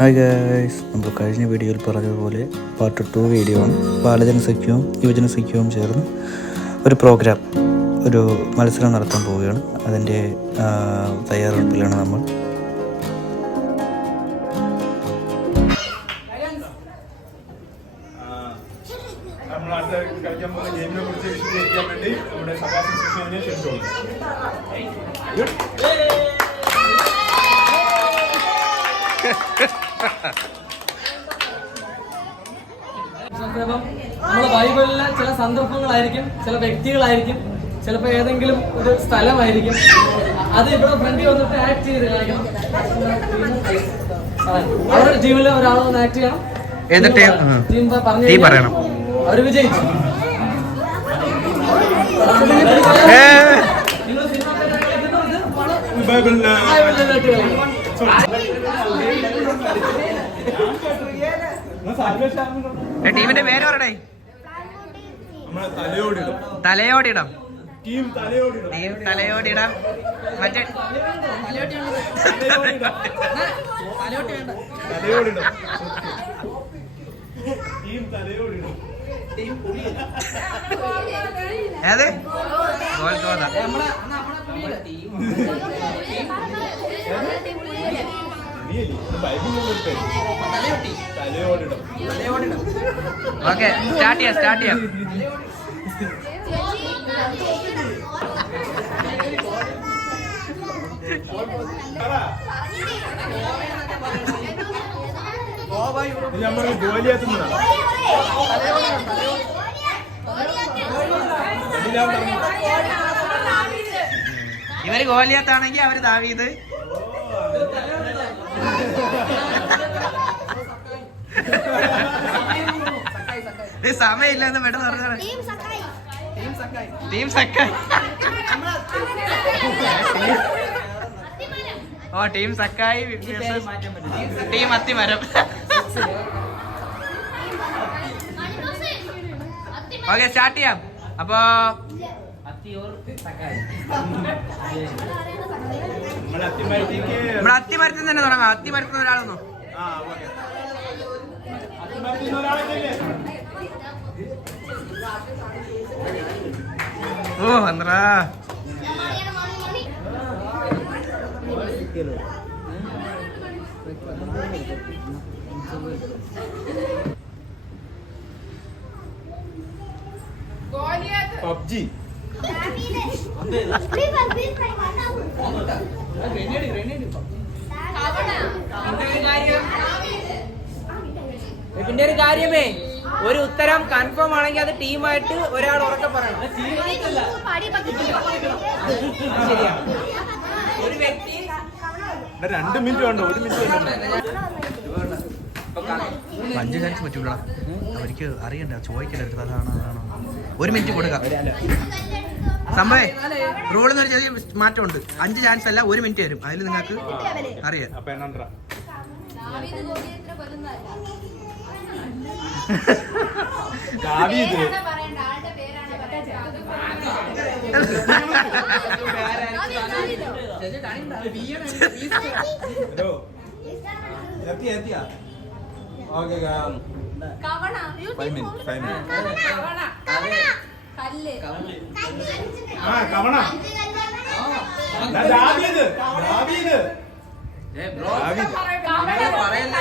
Hi guys, നമ്മൾ കഴിഞ്ഞ വീഡിയോയിൽ പറഞ്ഞതുപോലെ പാർട്ട് 2 വീഡിയോ ആണ്. ബാലജന സഖ്യവും യുവജന സഖ്യവും ചേർന്ന് ഒരു മത്സരം നടത്താൻ പോവുകയാണ്. അതിൻ്റെ തയ്യാറെടുപ്പിലാണ് നമ്മൾ. കളിക്കാൻ പോകുന്ന ഗെയിമിനെ കുറിച്ച് വിശദീകരിക്കാൻ വേണ്ടി നമ്മുടെ സഭാസംഘത്തിനെ ക്ഷണിച്ചോളൂ. നമ്മുടെ ബൈബിളിലെ ചില സന്ദർഭങ്ങളായിരിക്കും, ചില വ്യക്തികളായിരിക്കും, ചിലപ്പോൾ ഏതെങ്കിലും ഒരു സ്ഥലമായിരിക്കും. അത് ഇവിടെ ഫ്രണ്ടിൽ വന്നിട്ട് ആക്ട് ചെയ്ത് കാണിക്കണം. അവരുടെ ടീമിലെ ഒരാൾ വന്ന് ആക്ട് ചെയ്യണം. ടീം പറയണം. അവര് വിജയിച്ചു. ടീമിന്റെ പേര് പറയണേ. തലയോടിടം. ടീം തലയോടിടം. മറ്റേ ഏത് ഗോൽക്കോത. ഓക്കെ, സ്റ്റാർട്ട് ചെയ്യാം. ഇവര് ഗോലിയാത്താണെങ്കിൽ അവര് ദാവീദ്. സമയമില്ലെന്ന് പെട്ടെന്ന് പറഞ്ഞാണ്. ടീം സക്കായ്. ഓ, ടീം സക്കായ് ടീം അത്തിമരം. ഓക്കെ, സ്റ്റാർട്ട് ചെയ്യാം. അപ്പൊ നമ്മുടെ അത്തിമരത്തിൽ തന്നെ തുടങ്ങാം. അത്തിമരത്തിൽ ഒരാളൊന്നു. ഓ, അന്ത്രാ പബ്ജി. പിന്നെ ഒരു കാര്യമേ, ഒരു ഉത്തരം കൺഫേം ആണെങ്കിൽ അത് ടീമായിട്ട് ഒരാൾ ഉറക്കെ പറയണം. ശരിയാ. ഒരു വ്യക്തി 2 മിനിറ്റ് വേണ്ട, 1 മിനിറ്റ് വേണ്ട. 5 ചാൻസ് പറ്റൂല. അവർക്ക് അറിയണ്ട, ചോദിക്കണ്ട. അതാണ് 1 മിനിറ്റ് കൊടുക്കാം. സംഭവേ റോളിന്ന് ഒരു ചെറിയ മാറ്റമുണ്ട്. 5 ചാൻസ് അല്ല, 1 മിനിറ്റ് വരും. അതിൽ നിങ്ങൾക്ക് അറിയാം.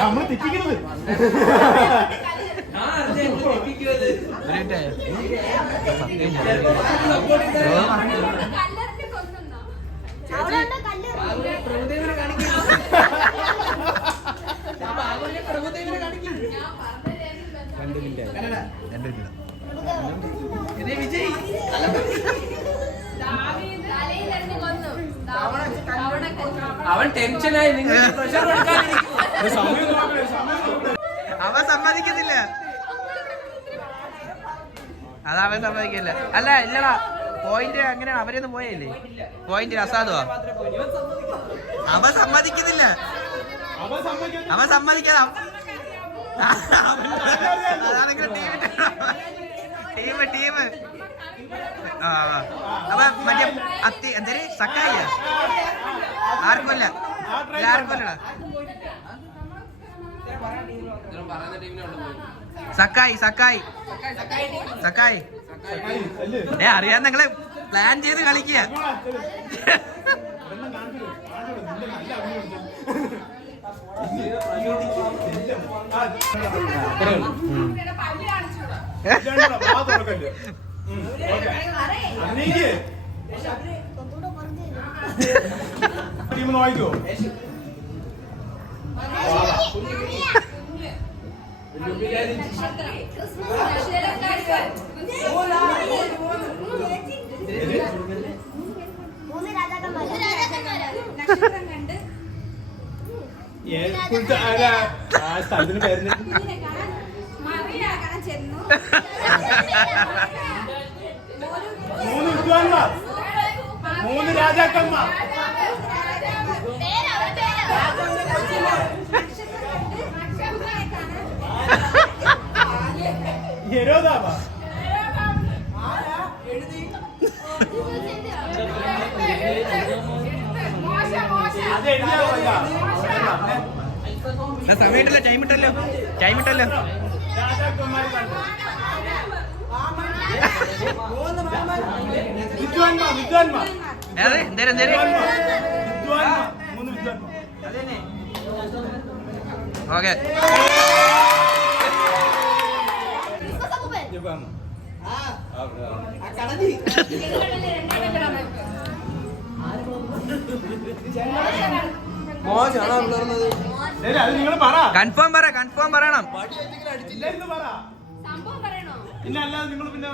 നമ്മൾ തെറ്റിക്കുന്നത്. അവൻ ടെൻഷനായി. അവൻ സമ്മതിക്കുന്നില്ല. അതവൻ സമ്മതിക്കില്ല. അല്ല, ഇല്ലടാ, പോയിന്റ് അങ്ങനെ അവരൊന്നും പോയല്ലേ. പോയിന്റ് അസാധുവാ. അവൻ സമ്മതിക്കുന്നില്ല. അവൻ സമ്മതിക്കാതെ ടീം അപ്പൊ മറ്റേ അത്തി എന്തേര് സക്കായ ആർക്കുമല്ല ആർക്കുമല്ലടാ സക്കായി സക്കായി സക്കായി അറിയാൻ നിങ്ങള് പ്ലാൻ ചെയ്ത് കളിക്കുക. ടീം വായിക്കോ? സ്ഥലത്തിന് പേര് മൂന്ന് വിദ്വാൻമാർ, മൂന്ന് രാജാക്കന്മാർ. ഹെരോദാവാ സമയമിട്ടല്ലോ, ടൈമിട്ടല്ലോ, ടൈമിട്ടല്ലോ. വിദ്വാൻമാർ, വിദ്വാൻമാർ, അതെ എന്തേലും എന്തേലും. വിദ്വാൻമാർ, മൂന്ന് വിദ്വാൻമാർ. ഓക്കെ നിങ്ങൾ പറ, കൺഫേം പറ, കൺഫേം പറയണം. ഇല്ലായിരുന്നു പറ. പിന്നെ അല്ലാതെ നിങ്ങൾ പിന്നെ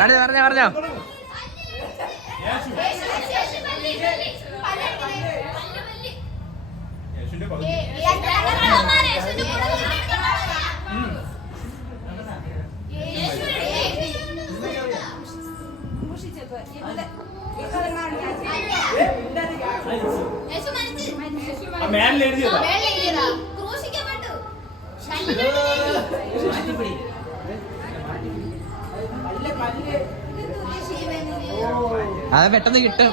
പറഞ്ഞോ പറഞ്ഞോ. യേശുവിന്റെ പകുതി. മേലിൽ എഴുതിയതാ. അത് പെട്ടെന്ന് കിട്ടും.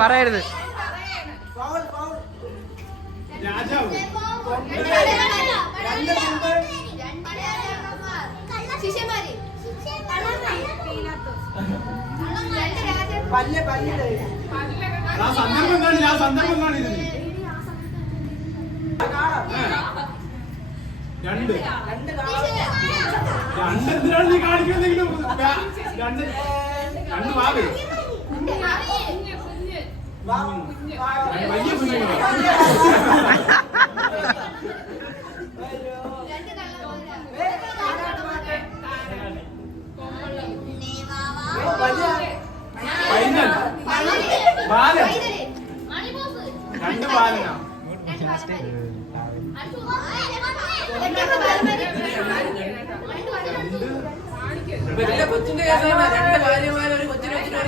പറയരുത്. രാജാവ് ആ സന്ദർഭം കാണില്ല, ആ സന്ദർഭം കാണില്ല. രണ്ട് എന്തിനാണ് നീ കാണിക്കുന്നെങ്കിലും രണ്ട് രണ്ട് ഭാവി വലിയ കുഞ്ഞുങ്ങളാ. പൈതൽ, ബാലൻ, രണ്ട് ബാലനാ. കൊച്ചിന്റെ കേസാണ്. രണ്ട് ഭാര്യമാരെ ഒരു കൊച്ചിനെ വെച്ചിട്ട്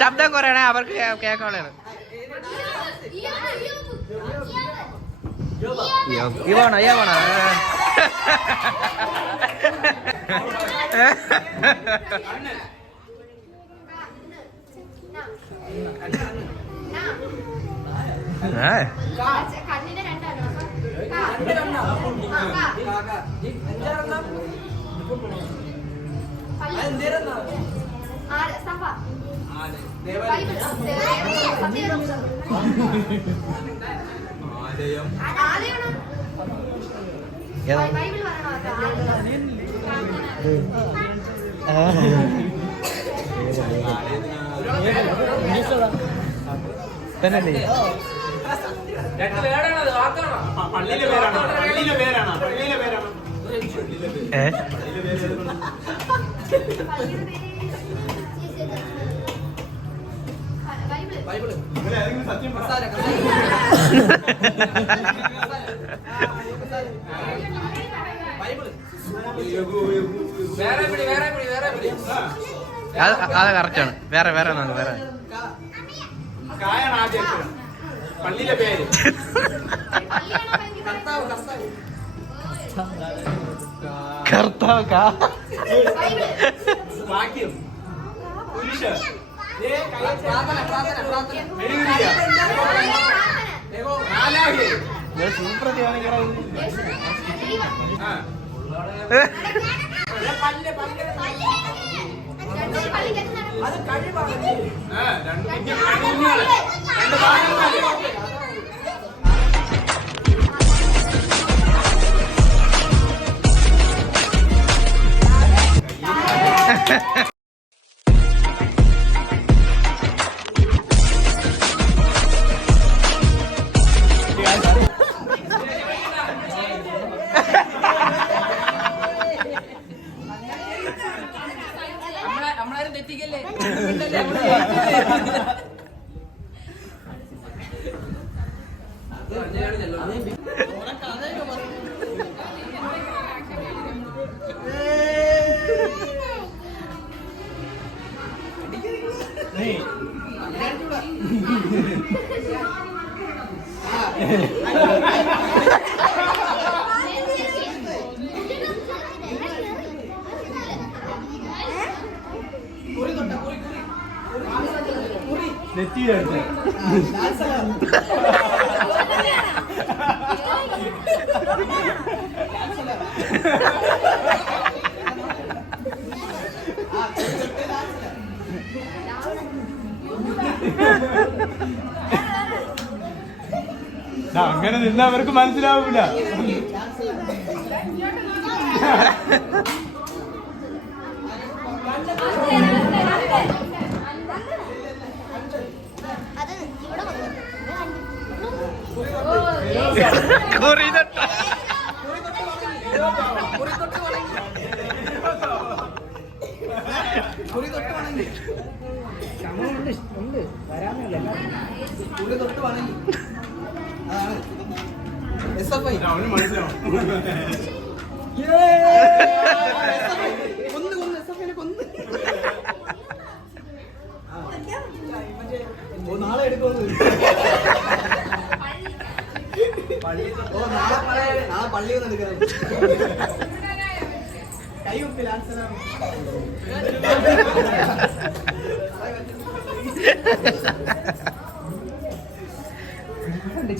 ശബ്ദം കുറയണേ, അവർക്ക് കേൾക്കാനുള്ളതാണ്. ഇവാണോ ഇവാണോ തന്നല്ലേ പള്ളിയിലെ പേരാണ് പള്ളിയിലെ പേരാണ് പള്ളിയിലെ പേരാണ് ഇവരേതെങ്കിലും സത്യം അത് കറക്റ്റാണ്. വേറെ വേറെ വേറെ കായാണ് ആദ്യം പള്ളിയിലെ പേര് കർത്താവ് വാക്യം പുരുഷ സൂപ്പർ നമ്മളാരും തെറ്റിക്കല്ലേ. നെറ്റിയെടുത്ത് അങ്ങനെ നിന്ന അവർക്ക് മനസ്സിലാവൂല. അവന് മനസ്സിലാവും. നാളെ എടുക്കുന്നു. നാളെ പള്ളി ഒന്ന് എടുക്കണം. കൈ ഒപ്പില്ല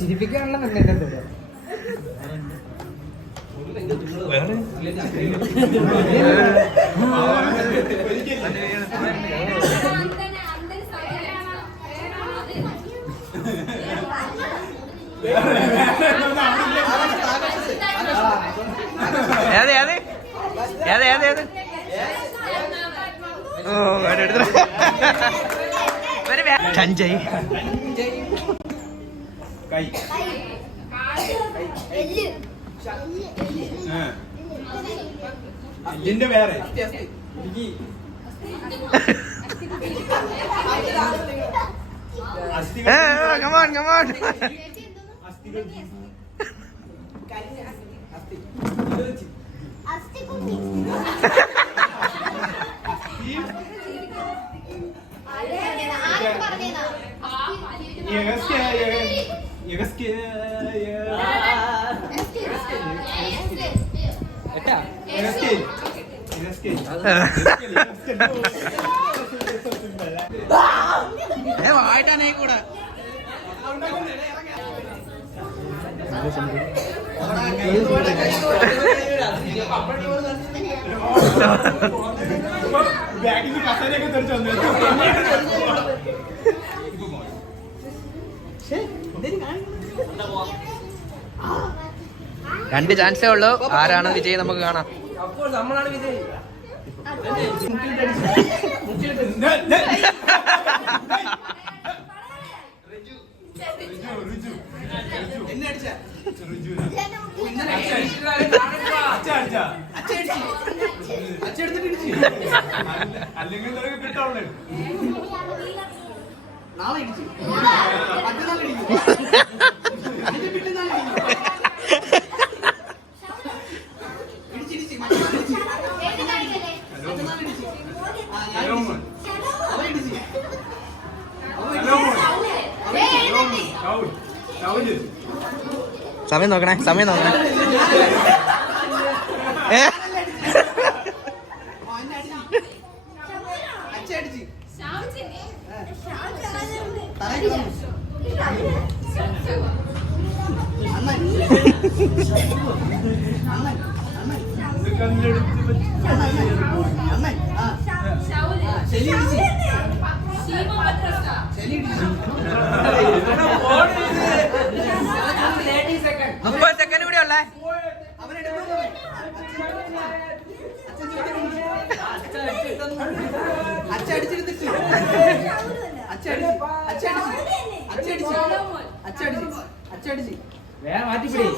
ചിരിപ്പിക്കാനുള്ള പെണ്ണെന്നെ ഏത് ഏത് ഏത് ഏത് ഏത് ഓ സഞ്ജയ് കൈ ഇതിന്റെ വേറെ കമാൺ കമാൺ വായിട്ടാണേ കൂടെ ബാഗിൽ നിന്ന് കസേരയൊക്കെ തെറിച്ചു വന്നു. രണ്ട് ചാൻസേ ഉള്ളൂ. ആരാണ് വിജയ് നമുക്ക് കാണാം. അപ്പോൾ നമ്മളാണ് വിജയ്. അല്ലെങ്കിൽ കിട്ടാവുള്ളേ. നാളെ ഇടിച്ചു സമയം നോക്കണേ, സമയം നോക്കണേ. മുപ്പത് സെക്കൻഡ് കൂടി ഉള്ളേ. വേറെ മാറ്റിപ്പിടി.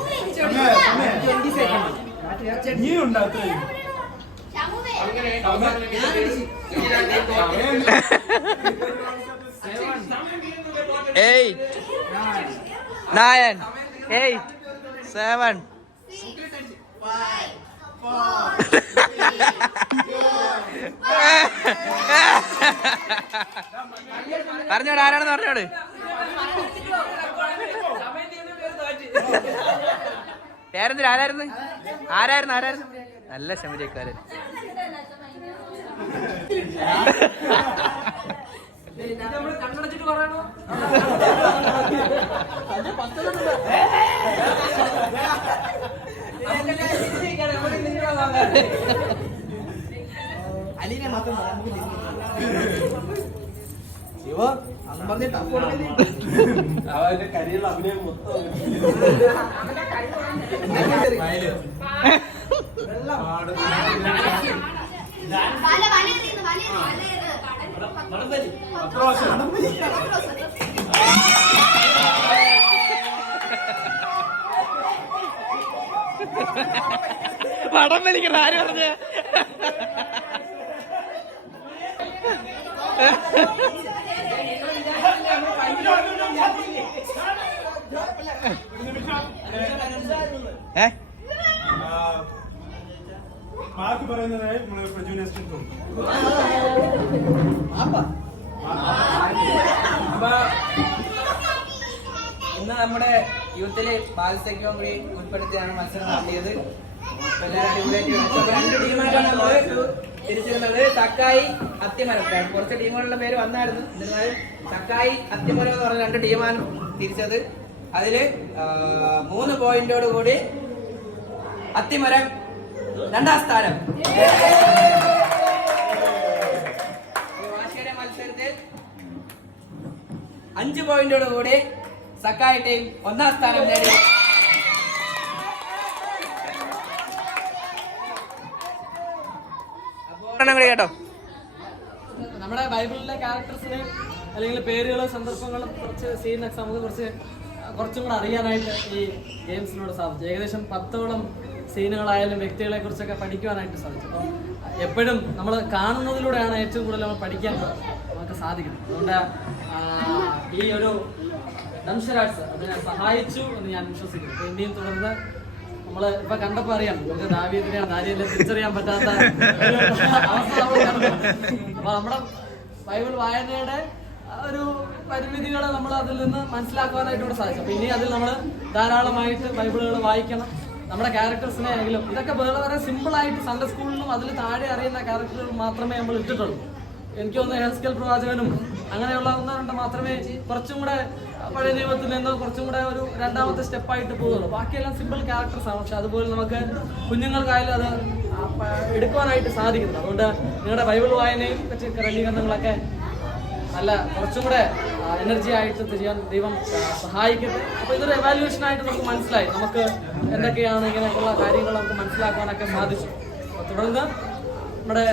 നീ ഉണ്ടാത്ത 8 9 8 7 പറഞ്ഞോട്, ആരാണെന്ന് പറഞ്ഞോട്. പേരെന്തിന്? ആരായിരുന്നു? ആരായിരുന്നു? നല്ല ശമരിക്കാരൻ. കണ്ണടച്ചിട്ട് പറയണോ? അലീനെ മാത്രം അവന്റെ കരിയുള്ള അഭിനയം മൊത്തം പടം വലിക്കണ ആര് പറഞ്ഞ? മാർക്ക് പറയുന്നത് നമ്മള് പ്രജുനേഷൻ ഇന്ന് നമ്മുടെ യൂത്തില് ബാലസഖ്യവും കൂടി ഉൾപ്പെടുത്തിയാണ് മത്സരം നടത്തിയത്. രണ്ട് ടീമായിട്ടാണ് നമ്മള് തിരിച്ചിരുന്നത്. ചക്കായി, അത്തിമരം. കുറച്ച് ടീമുകളുടെ പേര് വന്നായിരുന്നു. എന്നിരുന്നാലും ചക്കായി, അത്തിമരം എന്ന് പറഞ്ഞ രണ്ട് ടീമാണ് തിരിച്ചത്. അതില് 3 പോയിന്റോട് കൂടി അത്തിമരം 2ാം സ്ഥാനം. വാശിയുടെ മത്സരത്തിൽ 5 പോയിന്റോട് കൂടി സക്കായി ടീം 1ാം സ്ഥാനം നേടി. കേട്ടോ, നമ്മുടെ ബൈബിളിലെ ക്യാരക്ടേഴ്സിനെ അല്ലെങ്കിൽ പേരുകളും സന്ദർഭങ്ങളും കുറച്ച് സീനൊക്കെ നമുക്ക് കുറച്ചും കൂടെ അറിയാനായിട്ട് ഈ ഗെയിംസിനോട് സാധിച്ചു. ഏകദേശം 10ഓളം സീനുകളായാലും വ്യക്തികളെ കുറിച്ചൊക്കെ പഠിക്കുവാനായിട്ട് സാധിച്ചു. അപ്പം എപ്പോഴും നമ്മൾ കാണുന്നതിലൂടെയാണ് ഏറ്റവും കൂടുതൽ നമ്മൾ പഠിക്കാൻ നമുക്ക് സാധിക്കുന്നത്. അതുകൊണ്ട് ഈ ഒരു ഡംഷരാട്സ് അതിനെ സഹായിച്ചു എന്ന് ഞാൻ വിശ്വസിക്കുന്നു. അപ്പോൾ ഇനിയും തുടർന്ന് നമ്മൾ ഇപ്പൊ കണ്ടപ്പോ അറിയാം, നമുക്ക് ദാവീദിനെയാണ് ദാനിയേലിനെ തിരിച്ചറിയാൻ പറ്റാത്ത അവസ്ഥ നമ്മൾ കണ്ടു. അപ്പൊ നമ്മുടെ ബൈബിൾ വായനയുടെ ഒരു പരിമിതികൾ നമ്മൾ അതിൽ നിന്ന് മനസ്സിലാക്കുവാനായിട്ട് ഇവിടെ സാധിച്ചു. അപ്പൊ ഇനി അതിൽ നമ്മൾ ധാരാളമായിട്ട് ബൈബിളുകൾ വായിക്കണം. നമ്മുടെ ക്യാരക്ടേഴ്സിനെ ആണെങ്കിലും ഇതൊക്കെ വളരെ സിമ്പിളായിട്ട് സൺഡേ സ്കൂളിലും അതിൽ താഴെ അറിയുന്ന ക്യാരക്ടറുകൾ മാത്രമേ നമ്മൾ ഇട്ടിട്ടുള്ളൂ. എനിക്ക് തോന്നുന്നു ഹെസ്കേൽ പ്രവാചകനും അങ്ങനെയുള്ള ഒന്നോ രണ്ടോ മാത്രമേ കുറച്ചും കൂടെ പഴയ നിയമത്തിൽ നിന്ന് കുറച്ചും കൂടെ ഒരു രണ്ടാമത്തെ സ്റ്റെപ്പായിട്ട് പോകുന്നുള്ളൂ. ബാക്കിയെല്ലാം സിമ്പിൾ ക്യാരക്ടേഴ്സാണ്. പക്ഷെ അതുപോലെ നമുക്ക് കുഞ്ഞുങ്ങൾക്കായാലും അത് എടുക്കുവാനായിട്ട് സാധിക്കുന്നു. അതുകൊണ്ട് നിങ്ങളുടെ ബൈബിൾ വായനയും മറ്റ് ക്രമീകരണങ്ങളൊക്കെ നല്ല കുറച്ചും കൂടെ എനർജി ആയിട്ട് ചെയ്യാൻ ദൈവം സഹായിക്കട്ടെ. അപ്പോൾ ഇതൊരു എവാലുവേഷൻ ആയിട്ട് നമുക്ക് മനസ്സിലായി, നമുക്ക് എന്തൊക്കെയാണ് ഇങ്ങനെയൊക്കെയുള്ള കാര്യങ്ങൾ നമുക്ക് മനസ്സിലാക്കാനൊക്കെ സാധിച്ചു. അപ്പോൾ തുടർന്ന് നമ്മുടെ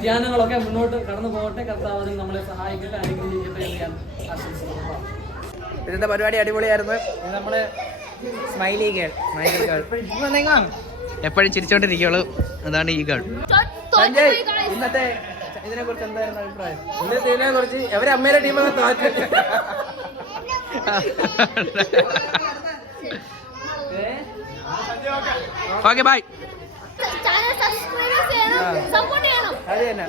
ധ്യാനങ്ങളൊക്കെ മുന്നോട്ട് കടന്നു പോകട്ടെ. കർത്താവ് അതിന് നമ്മളെ സഹായിക്കട്ടെ, അനുഗ്രഹിക്കട്ടെ എന്ന് ഞാൻ ആശംസിക്കുന്നു. ഇന്നത്തെ പരിപാടി അടിപൊളിയായിരുന്നു. നമ്മള് സ്മൈലി ഗേൾ എപ്പോഴും ചിരിച്ചോണ്ടിരിക്കുള്ളൂ. അതാണ് ഈ ഗേൾ. സഞ്ജയ്, ഇന്നത്തെ ഇതിനെ കുറിച്ച് എന്തായിരുന്നു അഭിപ്രായം? ഇന്നത്തെ ഇതിനെ കുറിച്ച് എവരെ അമ്മയുടെ ടീമൊക്കെ തോറ്റു. Okay bye. ചാനൽ സബ്സ്ക്രൈബ് ചെയ്യണം, സപ്പോർട്ട് ചെയ്യണം. അത് തന്നെ.